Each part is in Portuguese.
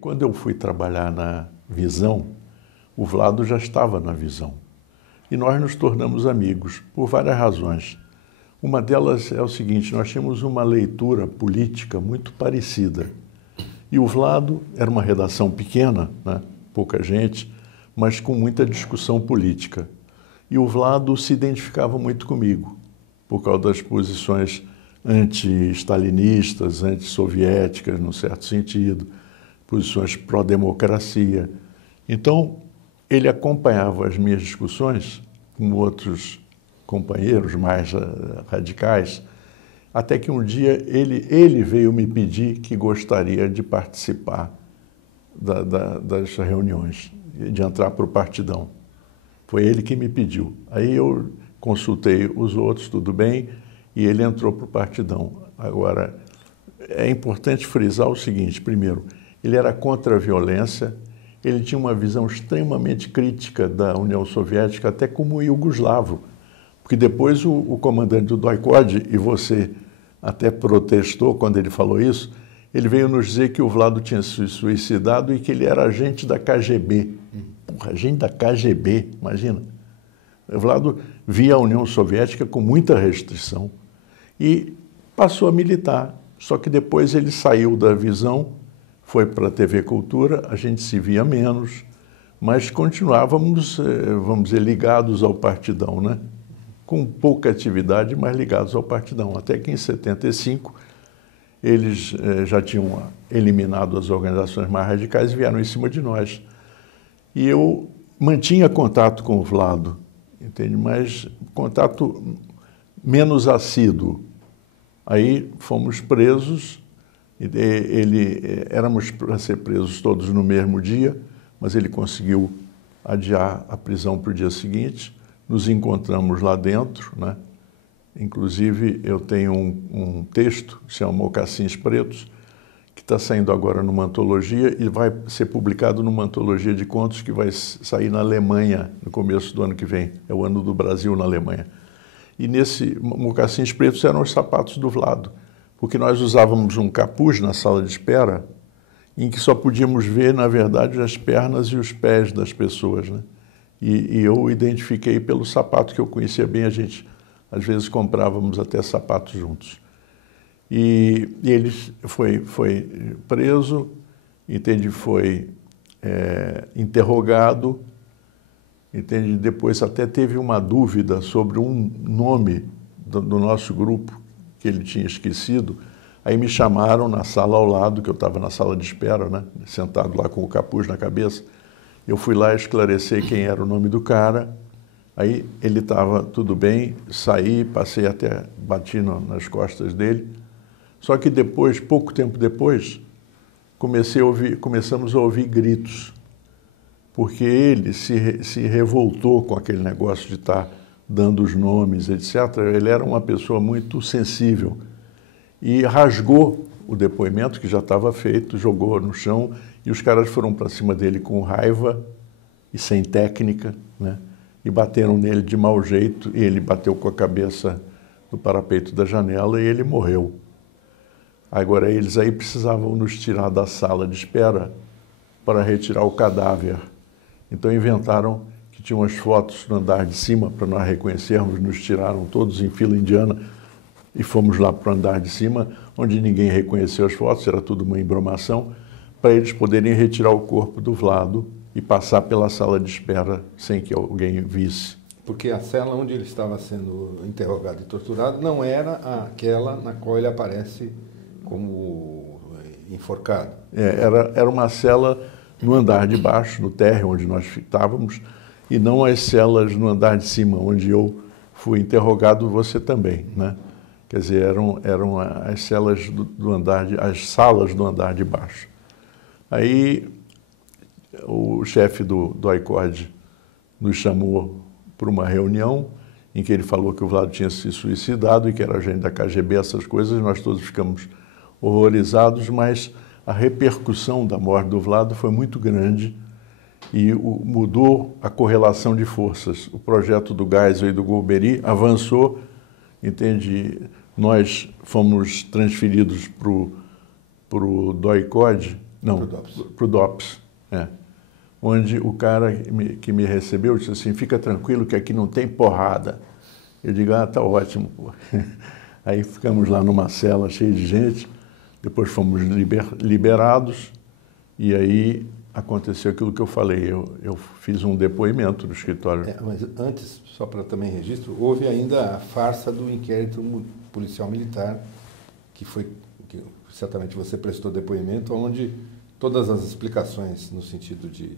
Quando eu fui trabalhar na Visão, o Vlado já estava na Visão. E nós nos tornamos amigos, por várias razões. Uma delas é o seguinte: nós tínhamos uma leitura política muito parecida. E o Vlado era uma redação pequena, né? Pouca gente, mas com muita discussão política. E o Vlado se identificava muito comigo, por causa das posições anti-stalinistas, anti-soviéticas, num certo sentido, posições pró-democracia. Então, ele acompanhava as minhas discussões com outros companheiros mais radicais, até que um dia ele veio me pedir que gostaria de participar das reuniões, de entrar para o Partidão. Foi ele que me pediu. Aí eu consultei os outros, tudo bem, e ele entrou para o Partidão. Agora, é importante frisar o seguinte: primeiro, ele era contra a violência, ele tinha uma visão extremamente crítica da União Soviética, até como iugoslavo, porque depois o comandante do DOI-CODE, e você até protestou quando ele falou isso, ele veio nos dizer que o Vlado tinha se suicidado e que ele era agente da KGB. Porra, agente da KGB, imagina. O Vlado via a União Soviética com muita restrição e passou a militar. Só que depois ele saiu da Visão, foi para a TV Cultura, a gente se via menos, mas continuávamos, vamos dizer, ligados ao Partidão, né? Com pouca atividade, mas ligados ao Partidão. Até que em 75 eles já tinham eliminado as organizações mais radicais e vieram em cima de nós. E eu mantinha contato com o Vlado, entende? Mas contato menos assíduo. Aí fomos presos, éramos para ser presos todos no mesmo dia, mas ele conseguiu adiar a prisão para o dia seguinte. Nos encontramos lá dentro, né? Inclusive eu tenho um texto que se chama Mocassins Pretos, que está saindo agora numa antologia e vai ser publicado numa antologia de contos que vai sair na Alemanha no começo do ano que vem. É o ano do Brasil na Alemanha. E nesse Mocassins Pretos eram os sapatos do Vlado, porque nós usávamos um capuz na sala de espera em que só podíamos ver, na verdade, as pernas e os pés das pessoas, né? E eu identifiquei pelo sapato, que eu conhecia bem, a gente às vezes comprávamos até sapatos juntos. E ele foi preso, entende? Foi interrogado, entende? Depois até teve uma dúvida sobre um nome do nosso grupo, que ele tinha esquecido. Aí me chamaram na sala ao lado, que eu estava na sala de espera, né? Sentado lá com o capuz na cabeça. Eu fui lá esclarecer quem era o nome do cara. Aí ele estava tudo bem, saí, passei até, bati nas costas dele. Só que depois, pouco tempo depois, começamos a ouvir gritos, porque ele se revoltou com aquele negócio de estar dando os nomes, etc. Ele era uma pessoa muito sensível e rasgou o depoimento que já estava feito, jogou no chão e os caras foram para cima dele com raiva e sem técnica, né? E bateram nele de mau jeito e ele bateu com a cabeça no parapeito da janela e ele morreu. Agora, eles aí precisavam nos tirar da sala de espera para retirar o cadáver. Então inventaram que tinham as fotos no andar de cima para nós reconhecermos, nos tiraram todos em fila indiana e fomos lá para o andar de cima, onde ninguém reconheceu as fotos, era tudo uma embromação, para eles poderem retirar o corpo do Vlado e passar pela sala de espera sem que alguém visse. Porque a cela onde ele estava sendo interrogado e torturado não era aquela na qual ele aparece como enforcado. Era uma cela no andar de baixo, no térreo onde nós estávamos, e não as celas no andar de cima, onde eu fui interrogado, você também, né? Quer dizer, eram as celas do andar, as salas do andar de baixo. Aí o chefe do DOI-CODE nos chamou para uma reunião em que ele falou que o Vlado tinha se suicidado e que era agente da KGB, essas coisas, nós todos ficamos horrorizados, mas a repercussão da morte do Vlado foi muito grande e mudou a correlação de forças. O projeto do Geisel e do Golbery avançou, entende? Nós fomos transferidos para o DOI-CODE Não, para o DOPS. Onde o cara que me recebeu disse assim, fica tranquilo que aqui não tem porrada. Eu digo, tá ótimo, pô. Aí ficamos lá numa cela cheia de gente, depois fomos liberados, e aí aconteceu aquilo que eu falei, eu fiz um depoimento no escritório. Mas antes, só para também registro, houve ainda a farsa do inquérito policial militar, que certamente você prestou depoimento, onde todas as explicações no sentido de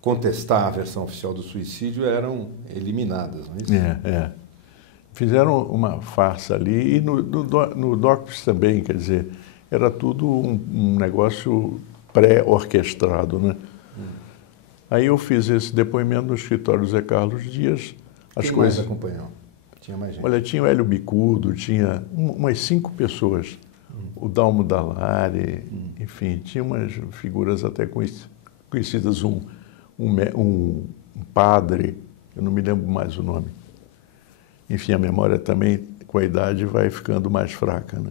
contestar a versão oficial do suicídio eram eliminadas, não é isso? Fizeram uma farsa ali, e no DOPS também, quer dizer, era tudo um negócio pré-orquestrado, né? Aí eu fiz esse depoimento no escritório do Zé Carlos Dias. Quem mais acompanhou? Tinha mais gente? Olha, tinha o Hélio Bicudo, tinha umas 5 pessoas. O Dalmo Dallari, enfim, tinha umas figuras até conhecidas, um padre, eu não me lembro mais o nome. Enfim, a memória também, com a idade, vai ficando mais fraca, né?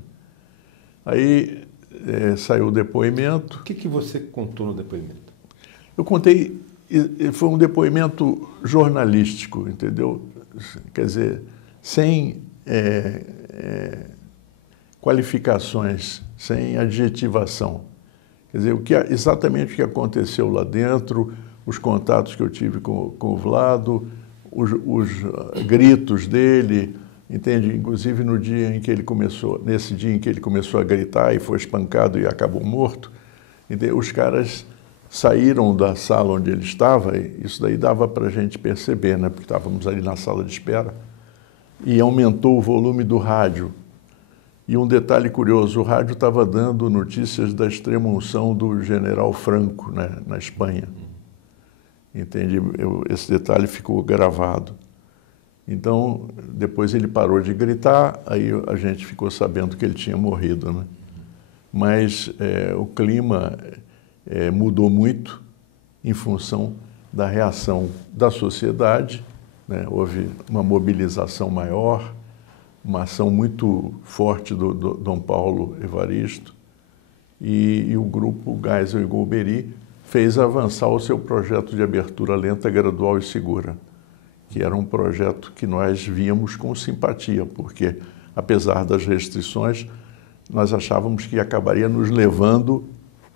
Aí saiu o depoimento. O que você contou no depoimento? Eu contei, foi um depoimento jornalístico, entendeu? Quer dizer, sem qualificações, sem adjetivação. Quer dizer, exatamente o que aconteceu lá dentro, os contatos que eu tive com o Vlado, os gritos dele, entende? Inclusive nesse dia em que ele começou a gritar e foi espancado e acabou morto, entende? Os caras saíram da sala onde ele estava, e isso daí dava para a gente perceber, né? Porque estávamos ali na sala de espera, e aumentou o volume do rádio. E um detalhe curioso, o rádio estava dando notícias da extrema-unção do general Franco, né, na Espanha. Entende? Esse detalhe ficou gravado. Então, depois ele parou de gritar, aí a gente ficou sabendo que ele tinha morrido, né? Mas o clima mudou muito em função da reação da sociedade, né? Houve uma mobilização maior, uma ação muito forte do Dom Paulo Evaristo, e o grupo Geisel e Golbery fez avançar o seu projeto de abertura lenta, gradual e segura, que era um projeto que nós víamos com simpatia, porque, apesar das restrições, nós achávamos que acabaria nos levando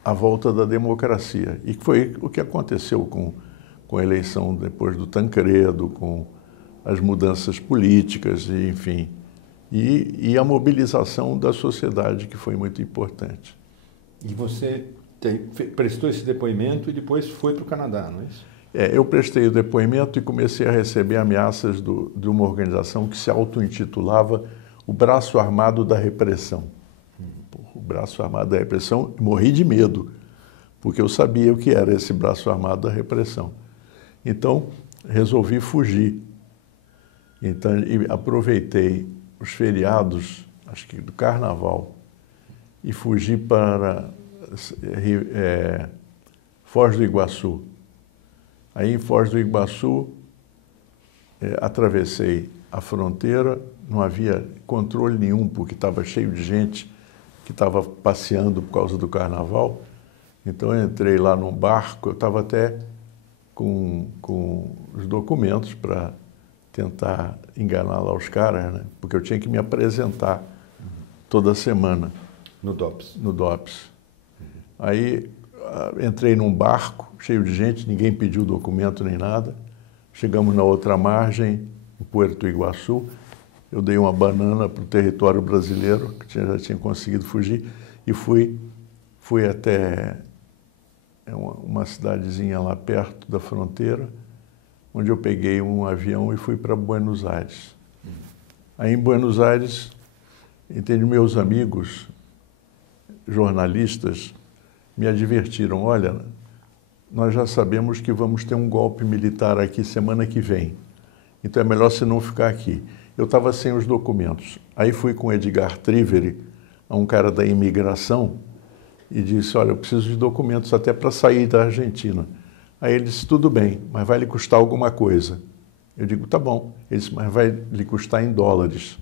à volta da democracia. E foi o que aconteceu com a eleição depois do Tancredo, com as mudanças políticas, e, enfim, e a mobilização da sociedade, que foi muito importante. E você prestou esse depoimento e depois foi para o Canadá, não é isso? Eu prestei o depoimento e comecei a receber ameaças de uma organização que se auto-intitulava o Braço Armado da Repressão. O Braço Armado da Repressão, morri de medo, porque eu sabia o que era esse Braço Armado da Repressão. Então, resolvi fugir. Então, aproveitei os feriados, acho que do Carnaval, e fugi para Foz do Iguaçu. Aí, em Foz do Iguaçu, atravessei a fronteira, não havia controle nenhum, porque estava cheio de gente que estava passeando por causa do Carnaval. Então, eu entrei lá num barco, eu estava até com os documentos para tentar enganar lá os caras, né? Porque eu tinha que me apresentar toda semana. No DOPS? No DOPS. Aí entrei num barco cheio de gente, ninguém pediu documento nem nada. Chegamos na outra margem, em Puerto Iguaçu. Eu dei uma banana para o território brasileiro, que já tinha conseguido fugir, e fui até uma cidadezinha lá perto da fronteira, onde eu peguei um avião e fui para Buenos Aires. Aí em Buenos Aires, entende, meus amigos jornalistas me advertiram, olha, nós já sabemos que vamos ter um golpe militar aqui semana que vem, então é melhor você não ficar aqui. Eu estava sem os documentos. Aí fui com Edgar Triveri, um cara da imigração, e disse, olha, eu preciso de documentos até para sair da Argentina. Aí ele disse, tudo bem, mas vai lhe custar alguma coisa. Eu digo, tá bom. Ele disse, mas vai lhe custar em dólares.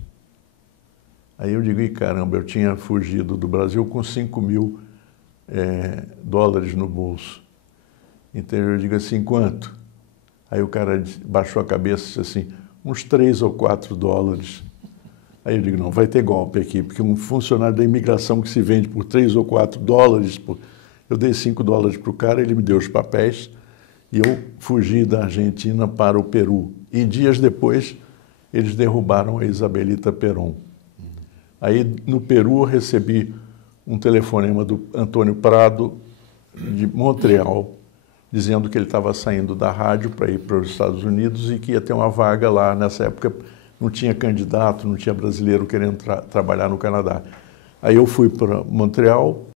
Aí eu digo, caramba, eu tinha fugido do Brasil com 5 mil dólares no bolso. Então eu digo assim, quanto? Aí o cara baixou a cabeça e disse assim, uns 3 ou 4 dólares. Aí eu digo, não, vai ter golpe aqui, porque um funcionário da imigração que se vende por 3 ou 4 dólares, eu dei 5 dólares para o cara, ele me deu os papéis e eu fugi da Argentina para o Peru. E dias depois, eles derrubaram a Isabelita Perón. Aí no Peru eu recebi um telefonema do Antônio Prado, de Montreal, dizendo que ele estava saindo da rádio para ir para os Estados Unidos e que ia ter uma vaga lá. Nessa época não tinha candidato, não tinha brasileiro querendo trabalhar no Canadá. Aí eu fui para Montreal,